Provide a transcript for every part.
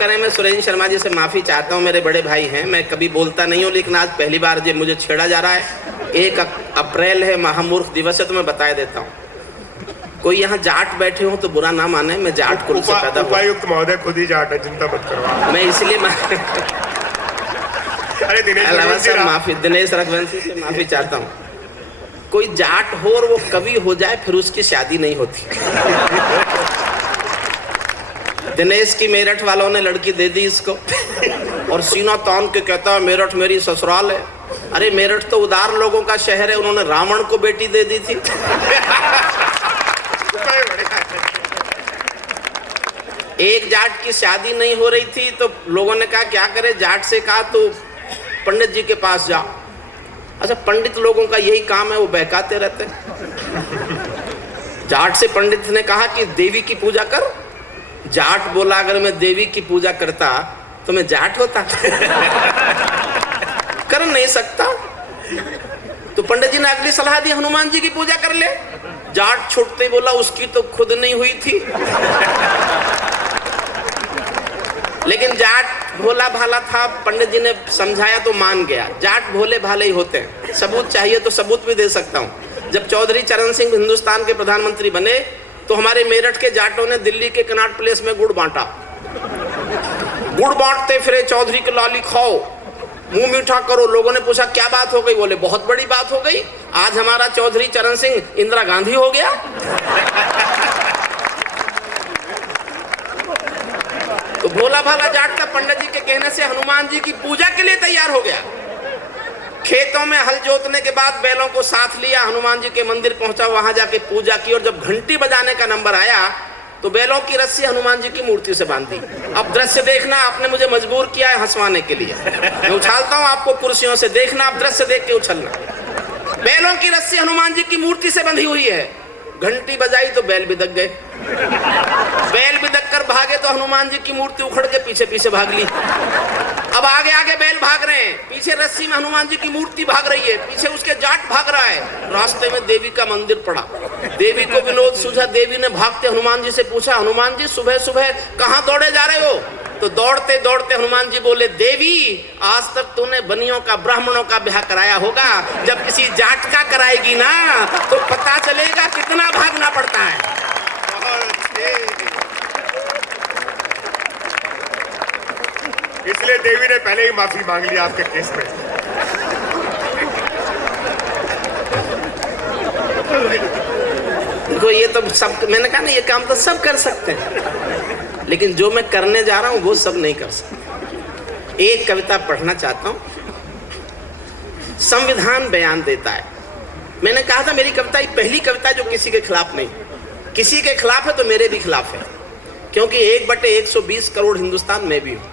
करें, मैं सुरेंद्र शर्मा जी से माफी चाहता हूं, मेरे बड़े भाई हैं, मैं कभी बोलता नहीं हूं, लेकिन आज पहली बार जब मुझे छेड़ा जा रहा है। 1 अप्रैल है, महामूर्ख दिवस है, तो मैं बता देता हूं। कोई यहाँ जाट बैठे हो तो बुरा ना माने, मैं जाट कुल से पैदा हुआ। उपायुक्त महोदय खुद ही जाट है, चिंता मत करो। मैं इसलिए अरे दिनेश रघुवंशी से माफी चाहता हूँ। कोई जाट हो और वो कवि हो जाए, फिर उसकी शादी नहीं होती। दिनेश की मेरठ वालों ने लड़की दे दी इसको, और सीना तान के कहता है मेरठ मेरी ससुराल है। अरे मेरठ तो उदार लोगों का शहर है, उन्होंने रावण को बेटी दे दी थी। एक जाट की शादी नहीं हो रही थी तो लोगों ने कहा क्या करे, जाट से कहा तो पंडित जी के पास जाओ। अच्छा, पंडित लोगों का यही काम है, वो बहकाते रहते। जाट से पंडित ने कहा कि देवी की पूजा कर। जाट बोला अगर मैं देवी की पूजा करता तो मैं जाट होता। कर नहीं सकता। तो पंडित जी ने अगली सलाह दी, हनुमान जी की पूजा कर ले। जाट छुटते बोला उसकी तो खुद नहीं हुई थी। लेकिन जाट भोला भाला था, पंडित जी ने समझाया तो मान गया। जाट भोले भाले ही होते हैं। सबूत चाहिए तो सबूत भी दे सकता हूँ। जब चौधरी चरण सिंह हिंदुस्तान के प्रधानमंत्री बने तो हमारे मेरठ के जाटों ने दिल्ली के कनॉट प्लेस में गुड़ बांटा। गुड़ बांटते फिरे, चौधरी की लाली खाओ, मुंह मीठा करो। लोगों ने पूछा क्या बात हो गई, बोले बहुत बड़ी बात हो गई, आज हमारा चौधरी चरण सिंह इंदिरा गांधी हो गया। तो भोला भाला जाट का पंडित जी के कहने से हनुमान जी की पूजा के लिए तैयार हो गया। खेतों में हल जोतने के बाद बैलों को साथ लिया, हनुमान जी के मंदिर पहुंचा, वहां जाके पूजा की, और जब घंटी बजाने का नंबर आया तो बैलों की रस्सी हनुमान जी की मूर्ति से बांधी। अब दृश्य देखना, आपने मुझे मजबूर किया है हंसवाने के लिए। मैं उछालता हूं आपको कुर्सियों से, देखना आप दृश्य देख के उछलना। बैलों की रस्सी हनुमान जी की मूर्ति से बंधी हुई है। घंटी बजाई तो बैल बिदक गए। बैल बिदक कर भागे तो हनुमान जी की मूर्ति उखड़ के पीछे पीछे भाग ली। अब आगे आगे बैल भाग रहे हैं, पीछे रस्सी में हनुमान जी की मूर्ति भाग रही है, पीछे उसके जाट भाग रहा है। रास्ते में देवी का मंदिर पड़ा। देवी को विनोद सूझा। देवी ने भागते हनुमान जी से पूछा, हनुमान जी सुबह सुबह कहाँ दौड़े जा रहे हो? तो दौड़ते दौड़ते हनुमान जी बोले, देवी आज तक तूने बनियों का ब्राह्मणों का ब्याह कराया होगा, जब किसी जाट का कराएगी ना तो पता चलेगा कितना भागना पड़ता है। इसलिए देवी ने पहले ही माफी मांग ली आपके केस में। देखो ये तो सब, मैंने कहा ना ये काम तो सब कर सकते हैं, लेकिन जो मैं करने जा रहा हूं वो सब नहीं कर सकते। एक कविता पढ़ना चाहता हूं। संविधान बयान देता है। मैंने कहा था मेरी कविता पहली कविता जो किसी के खिलाफ नहीं, किसी के खिलाफ है तो मेरे भी खिलाफ है, क्योंकि 1/120 करोड़ हिंदुस्तान में भी हूं।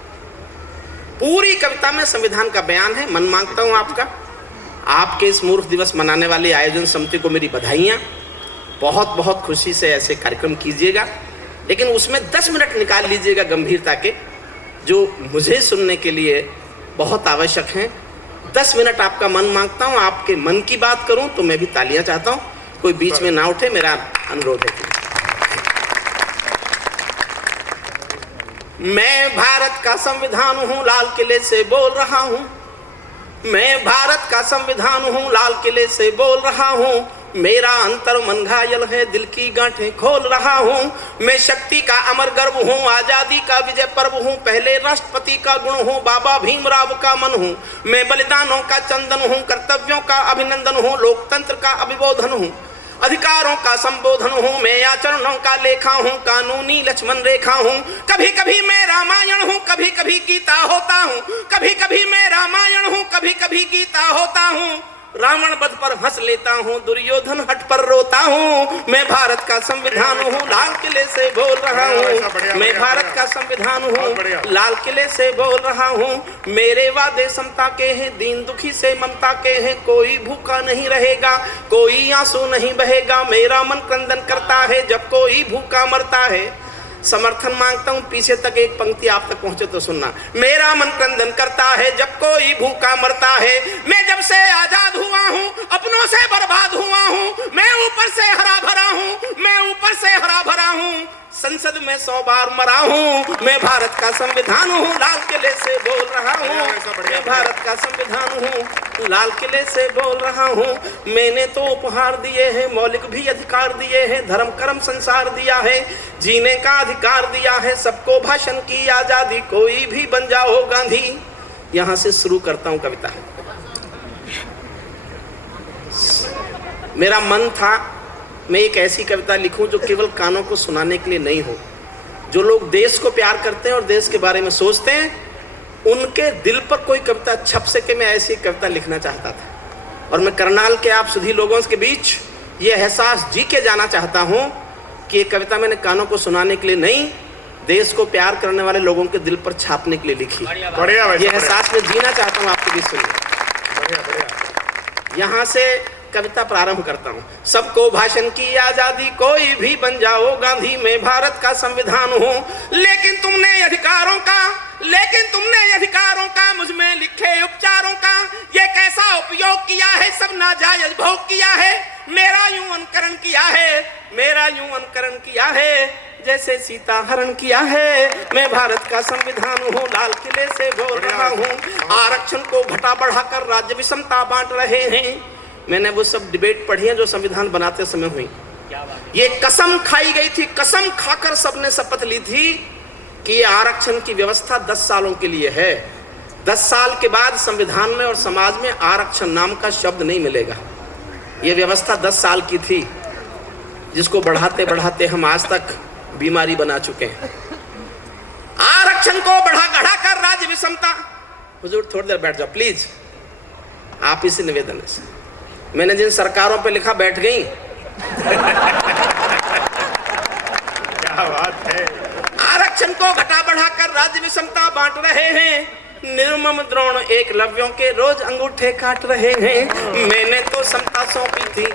पूरी कविता में संविधान का बयान है। मन मांगता हूं आपका, आपके इस मूर्ख दिवस मनाने वाली आयोजन समिति को मेरी बधाइयां। बहुत बहुत खुशी से ऐसे कार्यक्रम कीजिएगा, लेकिन उसमें 10 मिनट निकाल लीजिएगा गंभीरता के, जो मुझे सुनने के लिए बहुत आवश्यक हैं। 10 मिनट आपका मन मांगता हूं, आपके मन की बात करूं तो मैं भी तालियां चाहता हूं, कोई बीच में ना उठे, मेरा अनुरोध है। मैं भारत का संविधान हूं, लाल किले से बोल रहा हूं। मैं भारत का संविधान हूं, लाल किले से बोल रहा हूं। मेरा अंतर मन घायल है, दिल की गांठें खोल रहा हूं। मैं शक्ति का अमर गर्व हूं, आजादी का विजय पर्व हूं। पहले राष्ट्रपति का गुण हूं, बाबा भीमराव का मन हूं। मैं बलिदानों का चंदन हूं, कर्तव्यों का अभिनंदन हूं। लोकतंत्र का अभिबोधन हूं, अधिकारों का संबोधन हूं। मैं आचरणों का लेखा हूं, कानूनी लक्ष्मण रेखा हूं। कभी कभी मैं रामायण हूं, कभी कभी गीता होता हूं। कभी कभी मैं रामायण हूं, कभी कभी गीता होता हूं। रावण वध पर हंस लेता हूं, दुर्योधन हट पर रोता हूं। मैं भारत का संविधान हूं, लाल किले से बोल रहा हूं। मैं भारत का संविधान हूं, लाल किले से बोल रहा हूं। मेरे वादे समता के हैं, दीन दुखी से ममता के हैं। कोई भूखा नहीं रहेगा, कोई आंसू नहीं बहेगा। मेरा मन क्रंदन करता है जब कोई भूखा मरता है। समर्थन मांगता हूं, पीछे तक एक पंक्ति आप तक पहुंचे तो सुनना। मेरा मन क्रंदन करता है जब कोई भूखा मरता है। मैं जब से आजाद हुआ हूं, अपनों से बर्बाद हुआ हूं। मैं ऊपर से हरा भरा हूं, मैं ऊपर से हरा भरा हूं। संसद में 100 बार मरा हूँ, मैं भारत का संविधान हूँ, लाल किले से बोल रहा हूँ, मैं भारत का संविधान हूँ, लाल किले से बोल रहा हूँ। मैंने तो उपहार दिए हैं, मौलिक भी अधिकार दिए हैं, धर्म कर्म संसार दिया है, जीने का अधिकार दिया है, सबको भाषण की आजादी, कोई भी बन जाओ गांधी। यहां से शुरू करता हूं कविता। मेरा मन था मैं एक ऐसी कविता लिखूं जो केवल कानों को सुनाने के लिए नहीं हो। जो लोग देश को प्यार करते हैं और देश के बारे में सोचते हैं, उनके दिल पर कोई कविता छप सके, मैं ऐसी कविता लिखना चाहता था। और मैं करनाल के आप सभी लोगों के बीच ये एहसास जी के जाना चाहता हूं कि ये कविता मैंने कानों को सुनाने के लिए नहीं, देश को प्यार करने वाले लोगों के दिल पर छापने के लिए लिखी। ये एहसास मैं जीना चाहता हूं आपके बीच सुनिए। यहां से कविता प्रारंभ करता हूं। सबको भाषण की आजादी, कोई भी बन जाओ गांधी, मैं भारत का संविधान हूं, लेकिन तुमने अधिकारों का मुझ में लिखे उपचारों का ये कैसा उपयोग किया है, सब नाजायज भोग किया है, मेरा यूं अनुकरण किया है जैसे सीता हरण किया है। मैं भारत का संविधान हूँ, लाल किले से बोल रहा हूँ। आरक्षण को घटा बढ़ाकर राज्य विषमता बांट रहे हैं। मैंने वो सब डिबेट पढ़ी है जो संविधान बनाते समय हुई। ये कसम खाई गई थी, कसम खाकर सबने शपथ ली थी कि ये आरक्षण की व्यवस्था 10 सालों के लिए है। 10 साल के बाद संविधान में और समाज में आरक्षण नाम का शब्द नहीं मिलेगा। ये व्यवस्था 10 साल की थी, जिसको बढ़ाते बढ़ाते हम आज तक बीमारी बना चुके हैं। आरक्षण को बढ़ा कर राज्य विषमता। हुजूर थोड़ी देर बैठ जाओ प्लीज, आप इसी निवेदन से। मैंने जिन सरकारों पे लिखा बैठ गई। क्या बात है। आरक्षण को घटा बढ़ाकर राज्य विषमता बांट रहे हैं। निर्मम द्रोण एकलव्यों के रोज अंगूठे काट रहे हैं। मैंने तो समता सौंपी थी,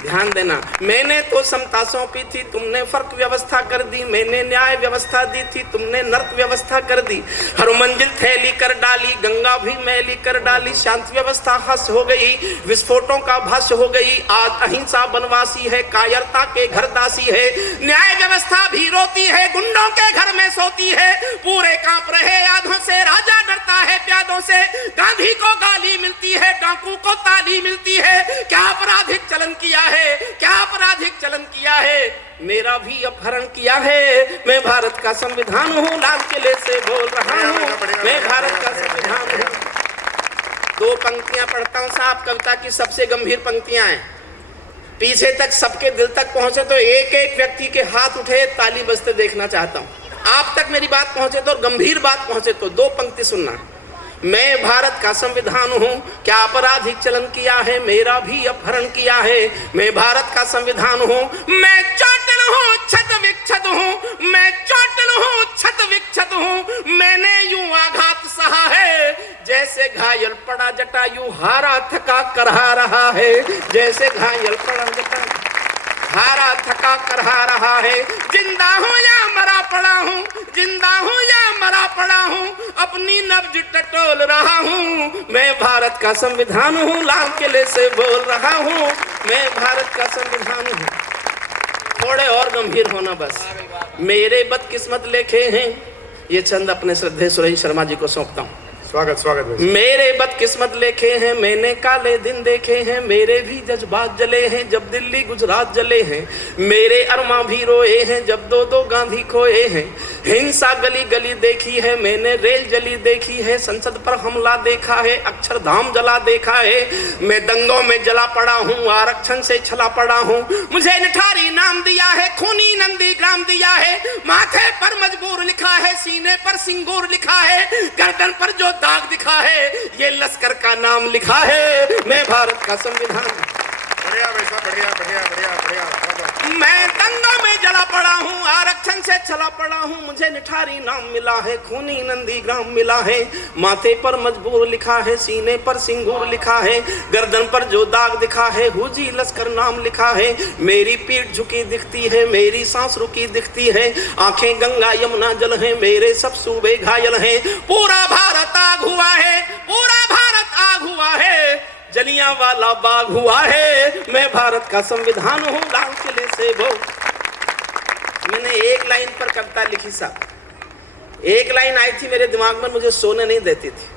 ध्यान देना, मैंने तो समता सौंपी थी, तुमने फर्क व्यवस्था कर दी। मैंने न्याय व्यवस्था दी थी, तुमने नर्क व्यवस्था कर दी। हर मंजिल थैली कर डाली, गंगा भी मैली कर डाली। शांति व्यवस्था हस हो गई, विस्फोटों का भस हो गई। आज अहिंसा बनवासी है, कायरता के घर दासी है। न्याय व्यवस्था भी रोती है, गुंडों के घर में सोती है। पूरे कांप रहे आधों से, राजा डरता है प्यादों से। गांधी को गाली मिलती है, डाकू को ताली मिलती है। क्या आपराधिक चलन किया है, क्या आपराधिक चलन किया है, मेरा भी अपहरण किया है। मैं भारत का संविधान हूँ, लाल किले से बोल रहा हूँ, मैं भारत का संविधान हूँ। 2 पंक्तियां पढ़ता हूँ साहब, कविता की सबसे गंभीर पंक्तियां हैं। पीछे तक सबके दिल तक पहुंचे तो एक एक व्यक्ति के हाथ उठे, ताली बजते देखना चाहता हूँ। आप तक मेरी बात पहुंचे तो और गंभीर बात पहुंचे तो 2 पंक्ति सुनना। मैं भारत का संविधान हूँ, क्या आपराधिक चलन किया है, मेरा भी अपहरण किया है। मैं भारत का संविधान हूँ, मैं चोटिल हूँ, छत विक्षत हूँ, मैं चोटिल हूँ, छत विक्षत हूँ। मैंने यूं आघात सहा है, जैसे घायल पड़ा जटायु हारा थका करहा रहा है। जैसे घायल पड़ा जटायु हारा थका करहा रहा है। जिंदा हूँ या मरा पड़ा हूँ, जिंदा हूँ या मरा पड़ा हूँ, अपनी नब्ज टटोल रहा हूँ। मैं भारत का संविधान हूँ, लाल किले से बोल रहा हूँ, मैं भारत का संविधान हूँ। थोड़े और गंभीर होना बस। मेरे बदकिस्मत लेखे हैं, ये चंद अपने श्रद्धेय सुरेश शर्मा जी को सौंपता हूँ। स्वागत। मेरे बदकिस्मत लेखे हैं, मैंने काले दिन देखे हैं। मेरे भी जज्बात जले हैं जब दिल्ली गुजरात जले हैं। मेरे अरमा भी रोए हैं जब 2-2 गांधी खोए हैं। हिंसा गली गली देखी है मैंने, रेल जली देखी है। संसद पर हमला देखा है, अक्षरधाम जला देखा है। मैं दंगों में जला पड़ा हूँ, आरक्षण से छला पड़ा हूँ। मुझे निठारी नाम दिया है, खूनी नंदी ग्राम दिया है। माथे पर मजबूर लिखा है, सीने पर सिंगूर लिखा है। गर्दन पर जो दाग दिखा है, ये लश्कर का नाम लिखा है। मैं भारत का संविधान। बढ़िया वैसा, बढ़िया। मैं दंगों में जला पड़ा हूँ, आरक्षण से छला पड़ा हूँ। मुझे निठारी नाम मिला है, खूनी नंदी ग्राम मिला है। माथे पर मजबूर लिखा है, सीने पर सिंगूर लिखा है। गर्दन पर जो दाग दिखा है, हुजी लश्कर नाम लिखा है। मेरी पीठ झुकी दिखती है, मेरी सांस रुकी दिखती है। आंखें गंगा यमुना जल है, मेरे सब सूबे घायल हैं। पूरा भारत आग हुआ है, पूरा भारत आग हुआ है। जलियांवाला बाग हुआ है। मैं भारत का संविधान हूँ, लाल किले से बोल। मैंने एक लाइन पर कविता लिखी साहब, एक लाइन आई थी मेरे दिमाग में, मुझे सोने नहीं देती थी।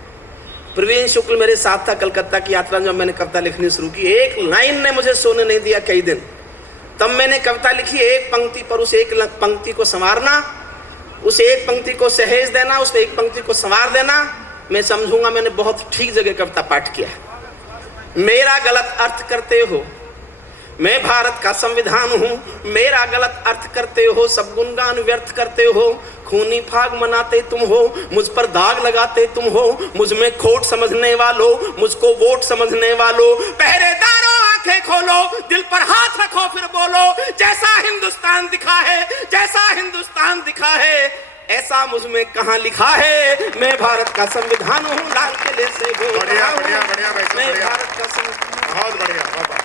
प्रवीण शुक्ल मेरे साथ था कलकत्ता की यात्रा, जब मैंने कविता लिखनी शुरू की, एक लाइन ने मुझे सोने नहीं दिया कई दिन। तब मैंने कविता लिखी, एक पंक्ति पर उस एक पंक्ति को संवारना, उस एक पंक्ति को सहेज देना, उस एक पंक्ति को संवार देना। मैं समझूंगा मैंने बहुत ठीक जगह कविता पाठ किया। मेरा गलत अर्थ करते हो, मैं भारत का संविधान हूँ, मेरा गलत अर्थ करते हो, सब गुणगान व्यर्थ करते हो, खूनी फाग मनाते तुम हो, मुझ पर दाग लगाते तुम हो, मुझ में खोट समझने वालों, मुझको वोट समझने वालों, पहरेदारों आंखें खोलो, दिल पर हाथ रखो फिर बोलो, जैसा हिंदुस्तान दिखा है, जैसा हिंदुस्तान दिखा है, ऐसा मुझ में कहाँ लिखा है। मैं भारत का संविधान हूँ, लाल किले से बोल रहा हूँ, मैं भारत का संविधान। बहुत बढ़िया।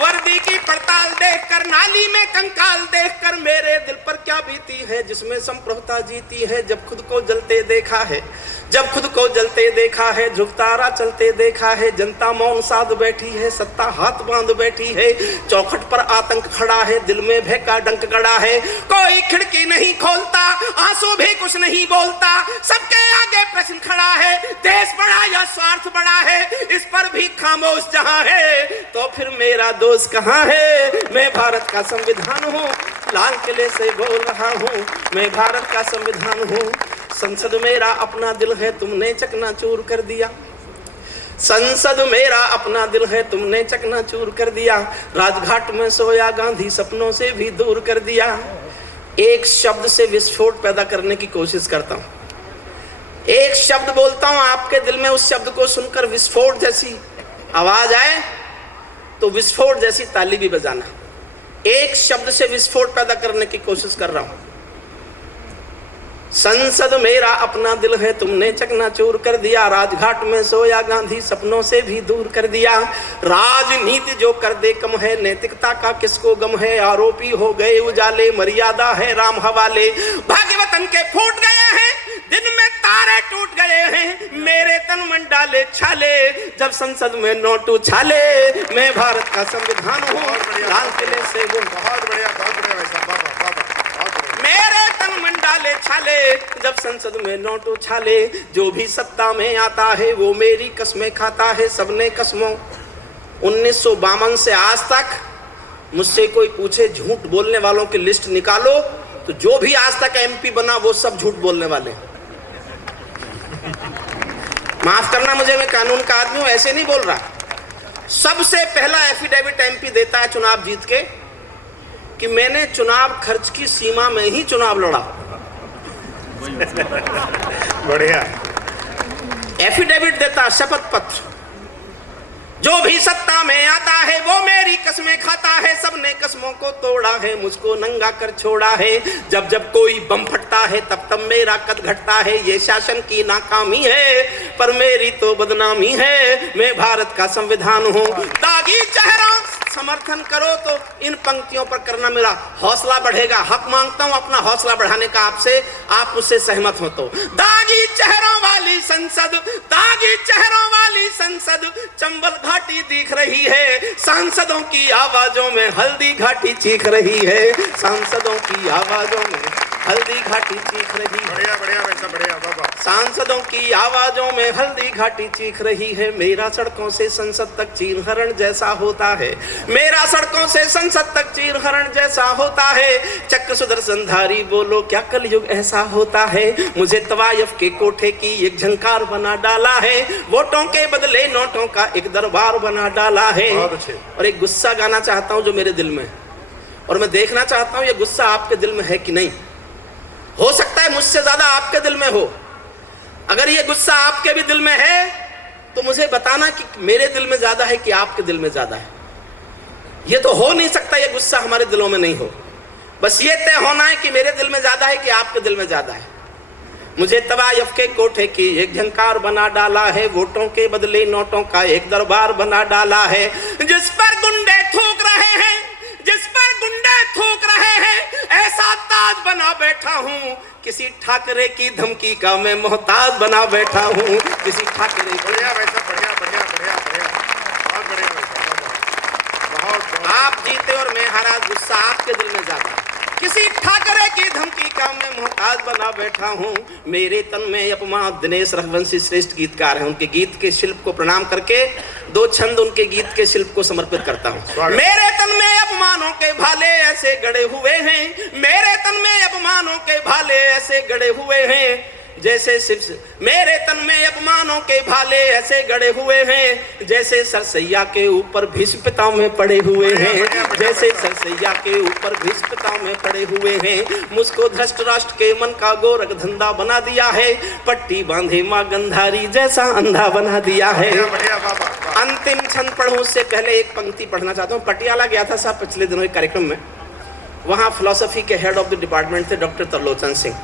वर्दी की पड़ताल देखकर, नाली में कंकाल देखकर मेरे दिल पर क्या बीती है, जिसमें संप्रभुता जीती है। जब खुद को जलते देखा है, जब खुद को जलते देखा है, झुकतारा चलते देखा है, जनता मौन साध बैठी है, सत्ता हाथ बांध बैठी है, चौखट पर आतंक खड़ा है, दिल में भय का डंक गड़ा है, कोई खिड़की नहीं खोलता, आंसू भी कुछ नहीं बोलता, सबके आगे प्रश्न खड़ा है, देश बड़ा या स्वार्थ बड़ा है, इस पर भी खामोश जहां है, तो फिर मेरा दोस्त कहाँ है। मैं भारत का संविधान हूँ, लाल किले से बोल रहा हूँ, मैं भारत का संविधान हूँ। संसद मेरा अपना दिल है, तुमने चकनाचूर कर दिया, संसद मेरा अपना दिल है, तुमने चकनाचूर कर दिया, राजघाट में सोया गांधी सपनों से भी दूर कर दिया। एक शब्द से विस्फोट पैदा करने की कोशिश करता हूँ, एक शब्द बोलता हूँ, आपके दिल में उस शब्द को सुनकर विस्फोट जैसी आवाज आए तो विस्फोट जैसी ताली भी बजाना। एक शब्द से विस्फोट पैदा करने की कोशिश कर रहा हूं। संसद मेरा अपना दिल है, तुमने चकनाचूर कर दिया, राजघाट में सोया गांधी सपनों से भी दूर कर दिया। राजनीति जो कर दे कम है, नैतिकता का किसको गम है, आरोपी हो गए उजाले, मर्यादा है राम हवाले, भाग्य वतन के फूट गए हैं, दिन में तारे टूट गए हैं, मेरे तन मन डाले छाले, जब संसद में नोट उछाले। मैं भारत का संविधान हूँ, लाल किले से वो बहुत बढ़िया वैसा मेरे तन मन डाले छाले, जब संसद में नोट उछाले, जो भी सत्ता में आता है वो मेरी कसमें खाता है, सबने कसमों। 1952 से आज तक मुझसे कोई पूछे झूठ बोलने वालों की लिस्ट निकालो, तो जो भी आज तक एमपी बना वो सब झूठ बोलने वाले। माफ करना मुझे, मैं कानून का आदमी हूं, ऐसे नहीं बोल रहा। सबसे पहला एफिडेविट एमपी देता है चुनाव जीत के कि मैंने चुनाव खर्च की सीमा में ही चुनाव लड़ा। बढ़िया। एफिडेविट देता, शपथ पत्र, जो भी सत्ता में आता है वो मेरी कसमें खाता है, सबने कसमों को तोड़ा है, मुझको नंगा कर छोड़ा है, जब जब कोई बम फटता है तब तब मेरा कद घटता है, ये शासन की नाकामी है पर मेरी तो बदनामी है। मैं भारत का संविधान हूँ, दागी चेहरा समर्थन करो तो इन पंक्तियों पर करना, मेरा हौसला बढ़ेगा। हक मांगता हूं अपना हौसला बढ़ाने का आपसे, आप उससे सहमत हो तो। दागी चेहरों वाली संसद, दागी चेहरों वाली संसद, चंबल घाटी दिख रही है, सांसदों की आवाजों में हल्दी घाटी चीख रही है, सांसदों की आवाजों में हल्दी घाटी चीख रही है। बढ़िया वैसा बढ़िया बाबा। सांसदों की आवाजों में हल्दी घाटी चीख रही है, मेरा सड़कों से संसद तक चीर हरण जैसा होता है, मेरा सड़कों से संसद तक चीर हरण जैसा होता है, चक्र सुदर्शनधारी बोलो क्या कलयुग ऐसा होता है, मुझे तवायफ के कोठे की एक झंकार बना डाला है, वोटों के बदले नोटों का एक दरबार बना डाला है। और एक गुस्सा गाना चाहता हूं जो मेरे दिल में, और मैं देखना चाहता हूं ये गुस्सा आपके दिल में है कि नहीं। हो सकता है मुझसे ज्यादा आपके दिल में हो, अगर ये गुस्सा आपके भी दिल में है तो मुझे बताना कि मेरे दिल में ज्यादा है कि आपके दिल में ज्यादा है। ये तो हो नहीं सकता ये गुस्सा हमारे दिलों में नहीं हो, बस ये तय होना है कि मेरे दिल में ज्यादा है कि आपके दिल में ज्यादा है। मुझे तवायफ के कोठे की एक झंकार बना डाला है, वोटों के बदले नोटों का एक दरबार बना डाला है, जिस पर गुंडे थूक रहे हैं, जिस पर गुंडे थूक रहे हैं, ऐसा ताज बना बैठा हूँ, किसी ठाकरे की धमकी का मैं मोहताज बना बैठा हूँ, किसी ठाकरे। बढ़िया वैसा बढ़िया बढ़िया बढ़िया बढ़िया, बहुत बढ़िया वैसा, बहुत। आप जीते और मैं हारा, गुस्सा आपके दिल में ज्यादा है। किसी ठाकरे की धमकी का मैं मोहताज बना बैठा हूँ। मेरे तन में अपमान। दिनेश रघुवंशी श्रेष्ठ गीतकार हैं, उनके गीत के शिल्प को प्रणाम करके 2 छंद उनके गीत के शिल्प को समर्पित करता हूँ। मेरे तन में अपमानों के भाले ऐसे गड़े हुए हैं, मेरे तन में अपमानों के भाले ऐसे गड़े हुए हैं, जैसे सिर्फ मेरे तन में अपमानों के भाले ऐसे गड़े हुए हैं, जैसे सरसैया के ऊपर भीष्म पितामह में पड़े हुए हैं, जैसे सरसैया के ऊपर भीष्म पितामह में पड़े हुए हैं। मुझको धृष्ट राष्ट्र के मन का गोरख धंधा बना दिया है, पट्टी बांधे माँ गंधारी जैसा अंधा बना दिया है। अंतिम छंद पढ़ूं उससे पहले एक पंक्ति पढ़ना चाहता हूँ। पटियाला गया था साहब पिछले दिनों एक कार्यक्रम में, वहाँ फिलोसफी के हेड ऑफ द डिपार्टमेंट थे डॉक्टर तरलोचन सिंह।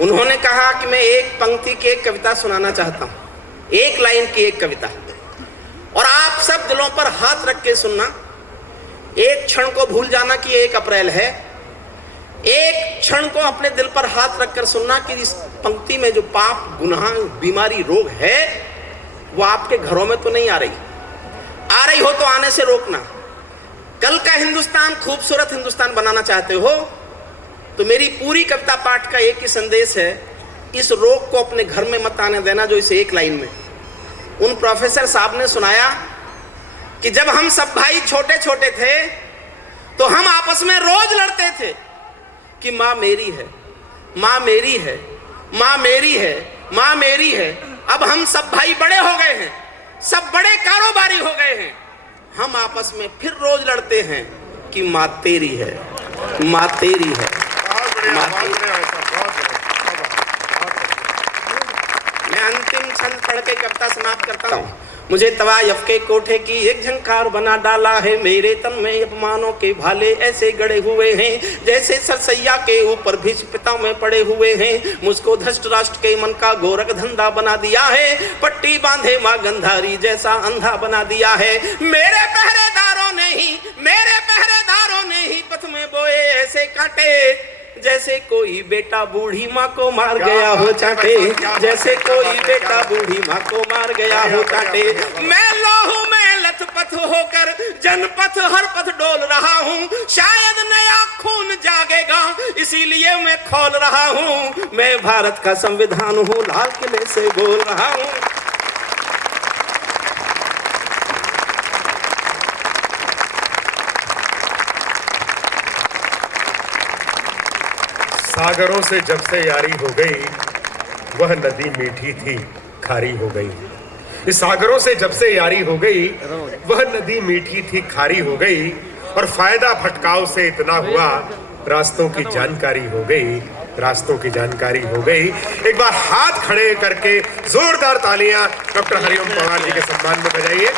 उन्होंने कहा कि मैं एक पंक्ति की एक कविता सुनाना चाहता हूं, एक लाइन की एक कविता, और आप सब दिलों पर हाथ रख के सुनना। एक क्षण को भूल जाना कि 1 अप्रैल है, एक क्षण को अपने दिल पर हाथ रखकर सुनना कि इस पंक्ति में जो पाप, गुनाह, बीमारी, रोग है वो आपके घरों में तो नहीं आ रही हो तो आने से रोकना। कल का हिंदुस्तान खूबसूरत हिंदुस्तान बनाना चाहते हो तो मेरी पूरी कविता पाठ का एक ही संदेश है, इस रोग को अपने घर में मत आने देना जो इस एक लाइन में। उन प्रोफेसर साहब ने सुनाया कि जब हम सब भाई छोटे छोटे थे तो हम आपस में रोज लड़ते थे कि माँ मेरी है, माँ मेरी है, माँ मेरी है, माँ मेरी है। अब हम सब भाई बड़े हो गए हैं, सब बड़े कारोबारी हो गए हैं, हम आपस में फिर रोज लड़ते हैं कि माँ तेरी है, माँ तेरी है। मैं अंतिम छंद पढ़ के कविता समाप्त करता हूँ। मुझे तवायफ के कोठे की एक झंकार बना डाला है, मेरे तन में अपमानों के भाले ऐसे गड़े हुए हैं, जैसे सरसैया के ऊपर भीष्म पितामह में पड़े हुए हैं। मुझको धृष्ट राष्ट्र के मन का गोरख धंधा बना दिया है, पट्टी बांधे माँ गंधारी जैसा अंधा बना दिया है। मेरे पहरेदारों ने ही पथ में बोए ऐसे कांटे, जैसे कोई बेटा बूढ़ी माँ को मार गया हो चाटे, जैसे कोई बेटा बूढ़ी माँ को मार गया हो चाटे। मैं लहू में लथपथ होकर जनपथ हर पथ डोल रहा हूँ, शायद नया खून जागेगा इसीलिए मैं खोल रहा हूँ। मैं भारत का संविधान हूँ, लाल किले से बोल रहा हूँ। सागरों से जब से यारी हो गई, वह नदी मीठी थी खारी हो गई। इस सागरों से जब से यारी हो गई, वह नदी मीठी थी खारी हो गई, और फायदा भटकाव से इतना हुआ, रास्तों की जानकारी हो गई, रास्तों की जानकारी हो गई। एक बार हाथ खड़े करके जोरदार तालियां डॉक्टर हरिओम पंवार जी के सम्मान में बजाइए।